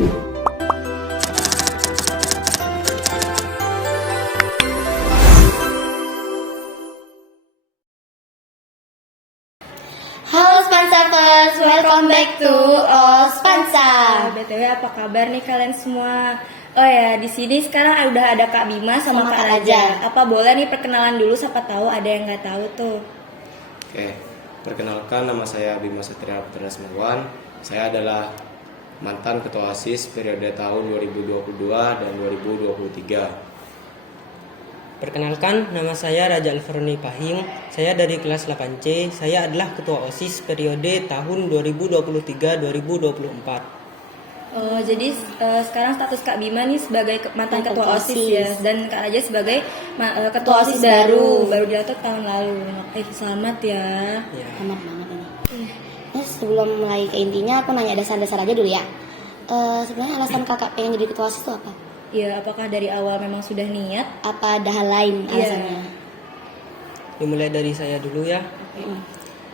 Halo Spansavers, welcome back to Spansa. BTW apa kabar nih kalian semua? Oh ya, di sini sekarang udah ada Kak Bima sama Kak Raja. Apa boleh nih perkenalan dulu, siapa tahu ada yang nggak tahu tuh. Oke, perkenalkan nama saya Bima Satria Putra Semarwan. Saya adalah mantan ketua OSIS periode tahun 2022 dan 2023. Perkenalkan, nama saya Raja Alfaroni Pahing. Saya dari kelas 8C. Saya adalah ketua OSIS periode tahun 2023-2024. Jadi sekarang status Kak Bima nih sebagai mantan ketua OSIS ya, dan Kak Raja sebagai ketua OSIS baru dilantik tahun lalu. Selamat ya. Selamat banget ini. Terus sebelum mulai ke intinya, aku nanya dasar-dasar aja dulu ya. Sebenarnya alasan kakak pengen jadi ketua OSIS itu apa? Iya, apakah dari awal memang sudah niat? Apa ada hal lain alasannya? Dimulai dari saya dulu ya.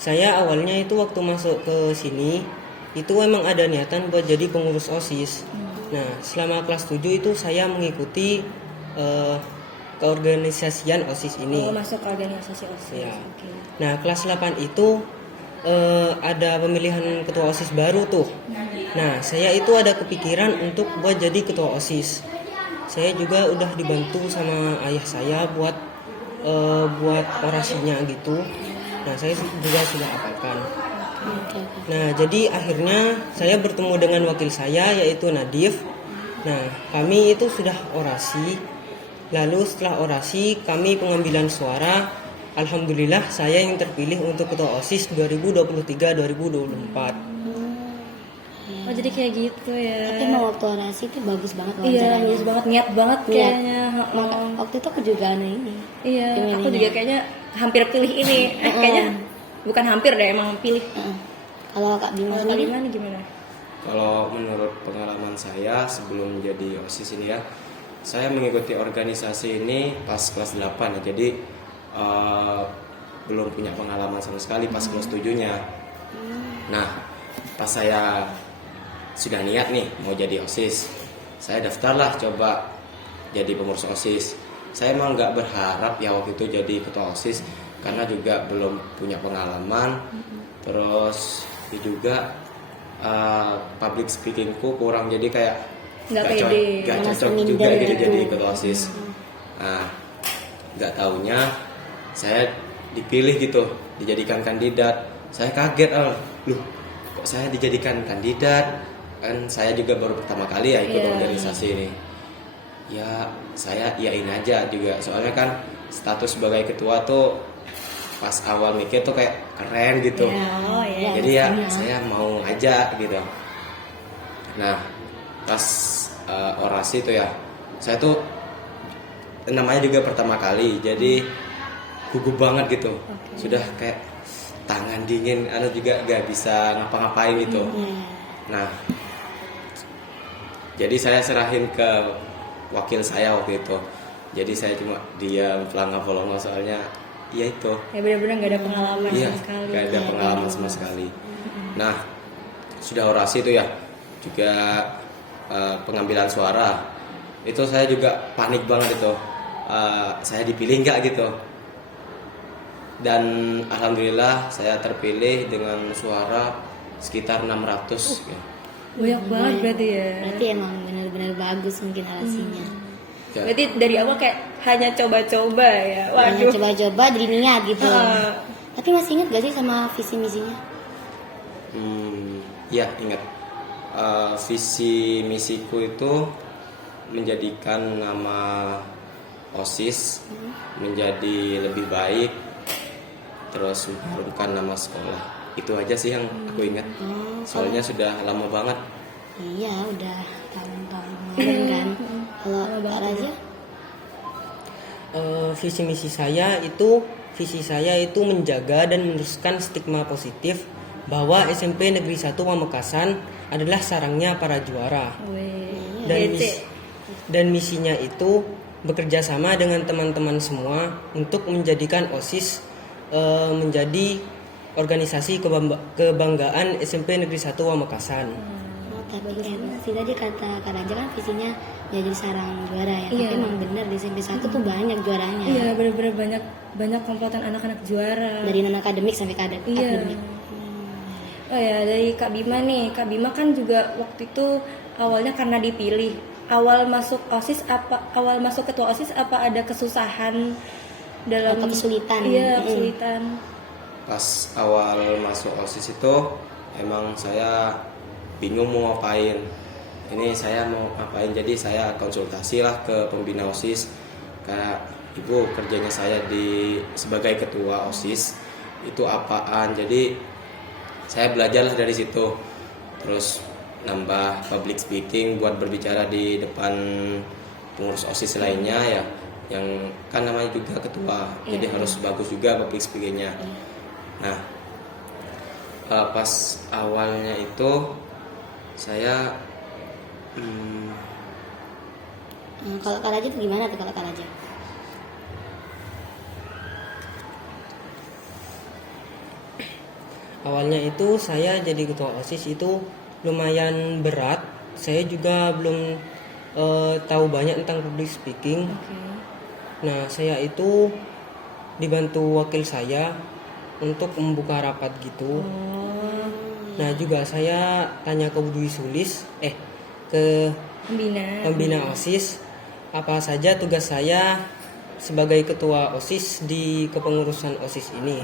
Saya awalnya itu waktu masuk ke sini itu emang ada niatan buat jadi pengurus OSIS. Nah, selama kelas 7 itu saya mengikuti keorganisasian OSIS ini. Masuk ke organisasi OSIS. Ya. Okay. Nah, kelas 8 itu ada pemilihan ketua OSIS baru tuh. Nah, saya itu ada kepikiran untuk buat jadi ketua OSIS. Saya juga udah dibantu sama ayah saya buat orasinya gitu. Nah, saya juga sudah hafalkan. Nah, jadi akhirnya saya bertemu dengan wakil saya yaitu Nadif. Nah, kami itu sudah orasi. Lalu setelah orasi kami pengambilan suara. Alhamdulillah saya yang terpilih untuk ketua OSIS 2023-2024. Oh, jadi kayak gitu ya. Tapi mau waktu orasi itu bagus banget Iya, wawancaranya. bagus banget, niat banget kayaknya. Waktu itu aku juga aneh ini. Iya, Gimana aku ini? juga kayaknya hampir pilih ini. Kayaknya bukan hampir deh, emang pilih. Kalau Kak Bima Kalau sendiri? gimana gimana? Kalau menurut pengalaman saya sebelum jadi OSIS ini ya, saya mengikuti organisasi ini pas kelas 8 ya. Jadi belum punya pengalaman sama sekali pas kelas 7-nya. Nah, pas saya sudah niat nih mau jadi OSIS, saya daftarlah coba jadi pengurus OSIS. Saya emang nggak berharap ya waktu itu jadi ketua OSIS karena juga belum punya pengalaman. Terus juga public speakingku kurang, jadi kayak Nggak pede, nggak malas cocok minder juga gitu gitu. jadi ketua OSIS. Nah, nggak taunya saya dipilih gitu, dijadikan kandidat. Saya kaget, loh kok saya dijadikan kandidat? Kan saya juga baru pertama kali ya ikut organisasi ini. Ya saya iyain aja juga, soalnya kan status sebagai ketua tuh pas awal mikir tuh kayak keren gitu. Jadi ya saya mau aja gitu. Nah, pas orasi tuh ya, saya tuh namanya juga pertama kali, jadi gugup banget gitu. Sudah kayak tangan dingin, juga gak bisa ngapa-ngapain gitu. Nah, jadi saya serahin ke wakil saya waktu itu. Jadi saya cuma diam, pelangga-pelongo, soalnya ya itu. Ya benar-benar nggak ada pengalaman Iya, sama sekali. gak ada pengalaman sama sekali. Nah, sudah orasi itu ya, juga pengambilan suara. Itu saya juga panik banget itu. Saya dipilih nggak gitu. Dan alhamdulillah saya terpilih dengan suara sekitar 600 ya. Banyak banget berarti ya. Berarti emang benar-benar bagus mungkin orasinya. Ya. Berarti dari awal kayak hanya coba-coba ya. Waduh. Coba-coba jadi niat gitu. Tapi masih ingat gak sih sama visi misinya? Ya ingat. Visi misiku itu menjadikan nama OSIS menjadi lebih baik, terus mengharumkan nama sekolah. Itu aja sih yang aku ingat. Soalnya sudah lama banget. Iya, udah tahun-tahun kemarin kan. Kalau Kak Raja? Visi misi saya itu menjaga dan meneruskan stigma positif bahwa SMP Negeri 1 Pamekasan adalah sarangnya para juara. Dan misinya itu bekerja sama dengan teman-teman semua untuk menjadikan OSIS menjadi organisasi kebanggaan SMP Negeri 1 Pamekasan. Tapi kayak sih tadi kata Kak Raja kan visinya ya jadi sarang juara ya. Iya. Tapi emang bener di SMP 1 tuh banyak juaranya. Iya, bener-bener banyak komplotan anak-anak juara. Dari non akademik sampai ke Iya. akademik. Oh ya, dari Kak Bima nih. Kak Bima kan juga waktu itu awalnya karena dipilih. Awal masuk ketua OSIS apa ada kesusahan dalam Atau kesulitan? Iya, Mm-mm. kesulitan. Pas awal masuk OSIS itu emang saya bingung mau ngapain. Ini saya mau ngapain, jadi saya konsultasi lah ke pembina OSIS. Kayak, Ibu, kerjanya saya sebagai ketua OSIS itu apaan. Jadi saya belajarlah dari situ. Terus nambah public speaking buat berbicara di depan pengurus OSIS lainnya ya, yang kan namanya juga ketua, jadi harus bagus juga public speakingnya. Nah, pas awalnya itu saya Kalau Kak Raja tuh gimana tuh kalau Kak Raja? Awalnya itu saya jadi ketua OSIS itu lumayan berat. Saya juga belum tahu banyak tentang public speaking. Nah, saya itu dibantu wakil saya untuk membuka rapat gitu. Nah, juga saya tanya ke Bu Dwi Sulis, ke pembina OSIS, apa saja tugas saya sebagai ketua OSIS di kepengurusan OSIS ini.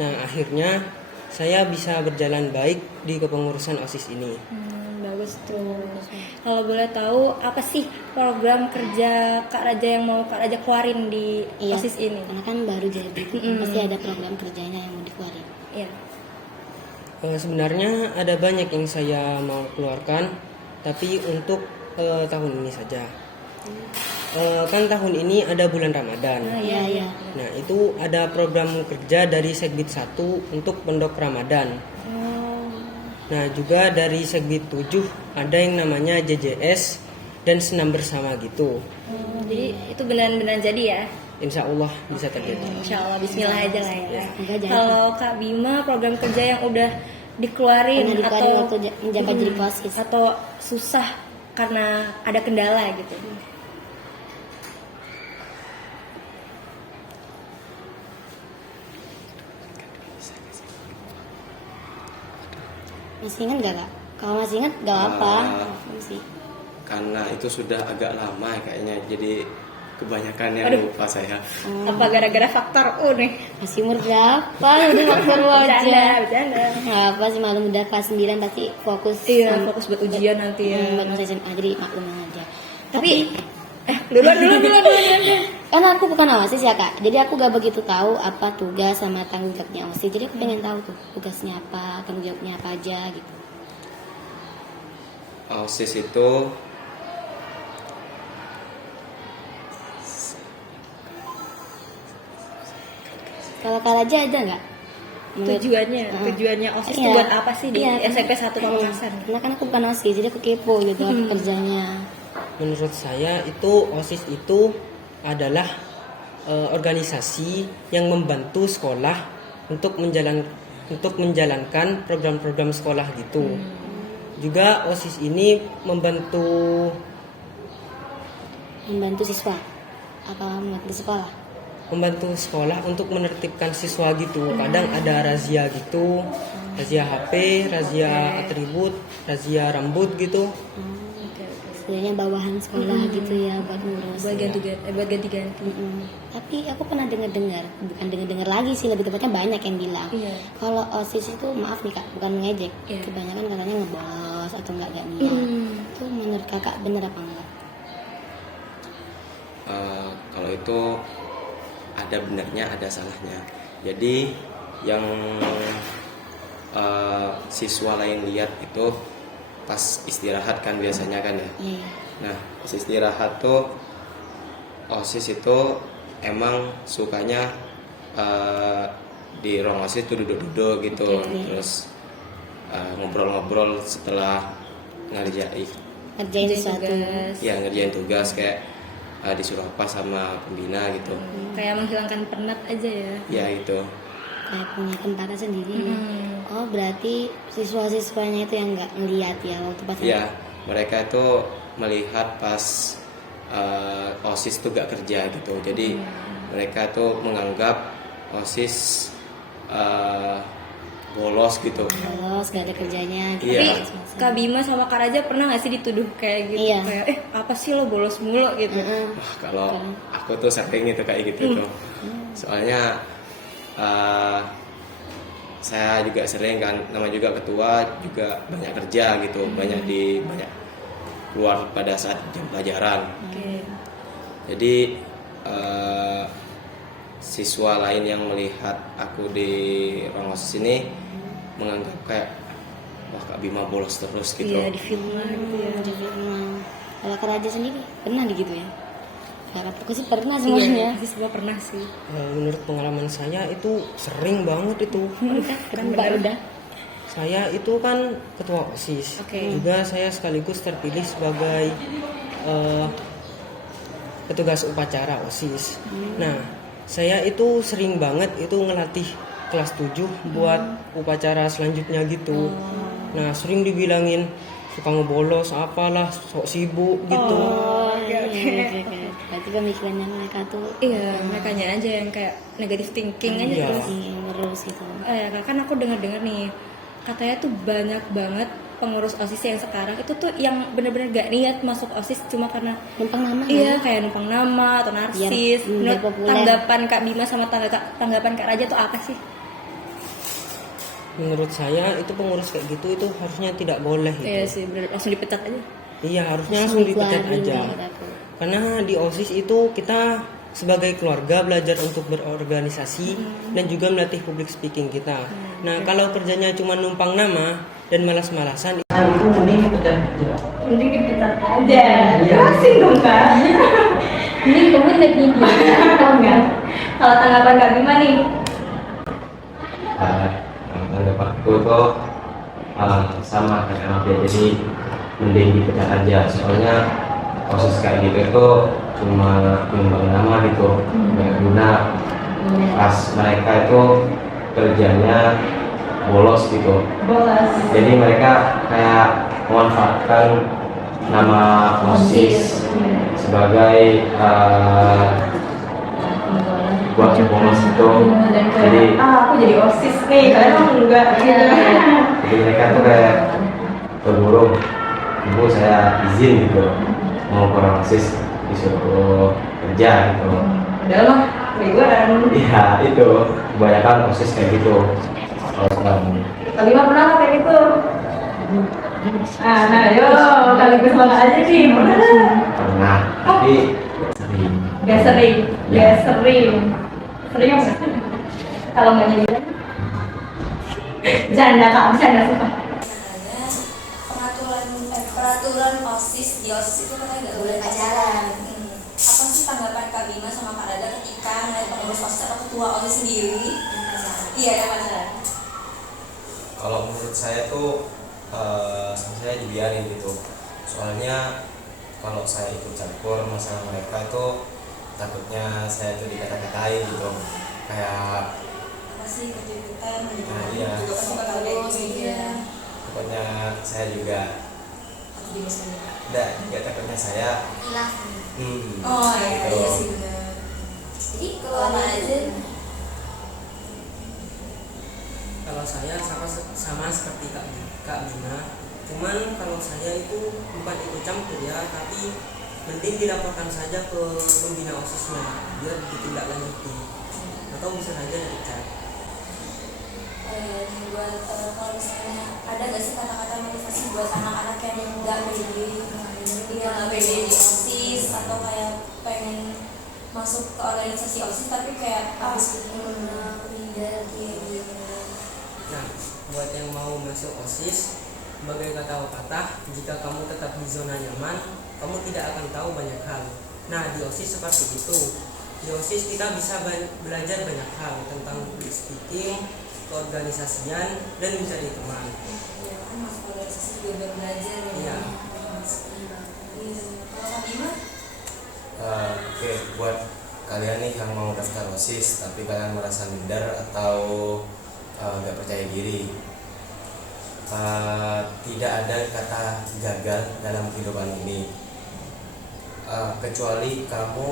Nah, akhirnya saya bisa berjalan baik di kepengurusan OSIS ini. Bagus tuh. Kalau boleh tahu apa sih program kerja Kak Raja yang mau Kak Raja keluarin di Iya, OSIS ini? karena kan baru jadi, pasti ada program kerjanya yang mau dikeluarin. Iya. Sebenarnya ada banyak yang saya mau keluarkan, tapi untuk tahun ini saja. Kan tahun ini ada bulan Ramadan. Iya. Nah, itu ada program kerja dari Segbit 1 untuk Pondok Ramadan. Nah, juga dari Segbit 7 ada yang namanya JJS dan senam bersama gitu. Jadi itu benar-benar jadi ya? Insya Allah bisa terjadi. Insya Allah, Bismillah aja lah ya. Semoga jadi. Kalau Kak Bima program kerja yang udah dikeluarin Pernah dikeluarin atau waktu menjabat jadi OSIS. atau susah karena ada kendala gitu. Masih ingat gak Kak? Kalau masih ingat gak apa. Masih. karena itu sudah agak lama ya kayaknya, jadi kebanyakan yang lupa saya. Apa gara-gara faktor U nih? Masih umur berapa? Udah faktor aja. Bercanda. Nggak apa sih, maklum udah kelas 9 pasti fokus. Iya, fokus buat ujian nanti ya. Buat masa SMA, jadi maklum aja. Tapi duluan. Karena aku bukan OSIS ya Kak, jadi aku gak begitu tahu apa tugas sama tanggung jawabnya OSIS. Jadi aku pengen tahu tuh tugasnya apa, tanggung jawabnya apa aja gitu. OSIS itu Kalau Kak Raja ada nggak? Tujuannya OSIS itu Iya. buat apa sih di Iya. SMP 1 Pamekasan? Karena kan aku bukan OSIS, jadi aku kepo gitu apa kerjanya. Menurut saya itu OSIS itu adalah organisasi yang membantu sekolah untuk menjalankan program-program sekolah gitu. Juga OSIS ini membantu Siswa apa membantu sekolah? membantu sekolah untuk menertibkan siswa gitu. Kadang ada razia gitu, razia HP, razia atribut, razia rambut gitu. Sebenarnya bawahan sekolah gitu ya buat ngurus. Buat ganti-ganti. Tapi aku pernah dengar, bukan dengar lagi sih, lebih tepatnya banyak yang bilang Iya. kalau OSIS itu, maaf nih Kak, bukan mengejek, Iya. kebanyakan katanya ngebos atau nggak niat. Itu menurut Kakak bener apa enggak? kalau itu ada benarnya ada salahnya. Jadi yang siswa lain lihat itu pas istirahat kan biasanya kan ya. Iya. Nah, pas istirahat tuh OSIS itu emang sukanya di ruang OSIS tuh duduk-duduk gitu. Terus ngobrol-ngobrol setelah ngerjain Sesuatu. ya ngerjain tugas kayak disuruh apa sama pembina gitu. Kayak menghilangkan penat aja ya. Ya itu. kayak punya tempatnya sendiri. Oh berarti siswa-siswanya itu yang nggak ngeliat ya waktu pas Iya, mereka itu melihat pas OSIS tuh gak kerja gitu. Jadi mereka tuh menganggap OSIS bolos gitu. bolos gak ada kerjanya gitu. Iya. Tapi Kak Bima sama Kak Raja pernah nggak sih dituduh kayak gitu? Iya. Kayak apa sih lo bolos mulu gitu? Wah, kalau aku tuh sering itu kayak gitu tuh. Soalnya saya juga sering kan, nama juga ketua juga banyak kerja gitu, banyak keluar pada saat jam pelajaran. Oke. Jadi siswa lain yang melihat aku di ruang OSIS ini menganggap kayak wah Kak Bima bolos terus gitu. Iya, di film lah gitu ya. Jadi kalau Keraja sendiri pernah gitu ya? Kalau aku sih pernah semuanya. Iya, semua pernah sih. Menurut pengalaman saya itu sering banget itu. Udah. Saya itu kan ketua OSIS. Oke. Juga saya sekaligus terpilih sebagai petugas upacara OSIS. Nah, saya itu sering banget itu ngelatih kelas 7 buat upacara selanjutnya gitu. Nah, sering dibilangin suka ngebolos apalah, sok sibuk gitu. Oh iya. Berarti pemikirannya mereka tuh Iya, makanya aja yang kayak negative thinking aja Iya. terus. terus gitu. Ya, kan aku dengar-dengar nih, katanya tuh banyak banget pengurus OSIS yang sekarang itu tuh yang bener-bener gak niat masuk OSIS cuma karena Numpang nama iya kayak numpang nama atau narsis. Biar Menurut populer. tanggapan Kak Bima sama tanggapan Kak Raja tuh apa sih? Menurut saya itu pengurus kayak gitu itu harusnya tidak boleh Iya gitu. sih, bener, langsung dipecat aja. Iya, harusnya langsung dipecat aja. Karena di OSIS itu kita sebagai keluarga belajar untuk berorganisasi dan juga melatih public speaking kita. Nah, kalau kerjanya cuma numpang nama dan malas-malasan itu mending dipecat aja. Mending dipecat aja. Jelasin dong Kak. Ini kamu lagi Enggak. Kalau tanggapan Kak Bima nih, Tanggapanku tuh sama kayak dia, jadi mending dipecat aja. Soalnya proses kayak gitu itu cuma nyumbang nama gitu, nggak guna. Pas mereka itu kerjanya bolos gitu. bolas. Jadi mereka kayak memanfaatkan nama OSIS sebagai buat bolos itu. Jadi Aku jadi OSIS nih, kalian emang enggak gitu. jadi mereka tuh kayak terburu, ibu saya izin gitu mau ke OSIS disuruh kerja gitu. Udah lah, liburan. Iya itu kebanyakan OSIS kayak gitu. Kalau sekarang Kak Bima pernah nggak kayak gitu? Nah yuk, kali gue semangat aja sih. pernah, tapi sering. Gak sering, Ya. gak sering. Sering apa? Kalau nggak jadi janda Kak, bercanda suka. Peraturan OSIS di OSIS itu katanya nggak boleh pacaran. Apa sih tanggapan Kak Bima sama Kak Rada ketika melihat pengurus OSIS atau ketua OSIS sendiri? Iya, yang pacaran. Kalau menurut saya tuh saya dibiarin gitu. Soalnya kalau saya ikut campur masalah mereka itu takutnya saya tuh dikata-katain gitu. Kayak Apa sih ikut-ikutan gitu? Nah, iya. Juga pasti bakal kayak Terus gitu gitu ya. ya. takutnya saya juga Aku juga sendiri. enggak, juga takutnya saya Hilang. Oh iya, gitu. iya sih benar. Jadi Lama aja. Kalau saya sama seperti Kak Bima, cuman kalau saya itu bukan ikut campur ya, tapi mending dilaporkan saja ke pembina OSISnya biar ditindaklanjuti atau bisa saja dipecat. Buat kalau misalnya ada nggak sih kata-kata motivasi buat anak-anak yang nggak pede, nggak pede di OSIS atau kayak pengen masuk ke organisasi OSIS tapi kayak habis pindah gitu. Nah, buat yang mau masuk OSIS, sebagai kata pepatah, jika kamu tetap di zona nyaman, kamu tidak akan tahu banyak hal. Nah, di OSIS seperti itu. Di OSIS kita bisa belajar banyak hal tentang public speaking, keorganisasian, dan mencari teman. Ya kan masuk organisasi juga biar belajar ya. Iya. Iya. Kalau Kak Bima? Oke, buat kalian nih yang mau daftar OSIS OSIS tapi kalian merasa minder atau nggak percaya diri. Tidak ada kata gagal dalam kehidupan ini, kecuali kamu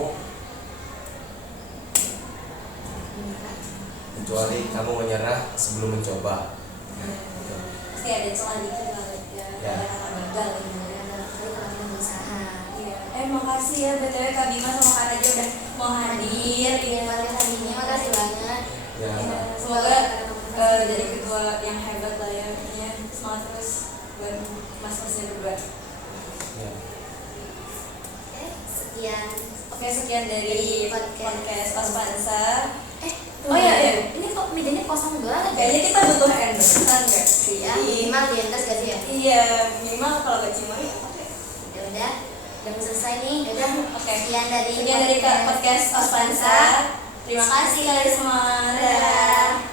menyerah sebelum mencoba. Pasti ada celah dikit lah ya, Ya. ada kata gagal gitu ya. Tapi kalau kita berusaha. Iya. Makasih ya BTW Kak Bima sama Kak Nadia udah mau hadir. Iya, makasih banget. Ya, Ya, semoga jadi ketua yang hebat lah ya. Intinya semangat terus buat mas-masnya berdua. ya. Sekian. Oke, sekian dari podcast Ospansa. Oh iya, ini kok mejanya kosong banget. Kayaknya kita butuh endorsean gak sih? Ya, minimal di endorse gak sih ya? Iya, minimal kalau gak cuma ya pakai. Udah selesai nih. Udah. Oke. Sekian dari podcast Ospansa. Terima kasih kalian semua. Dadah.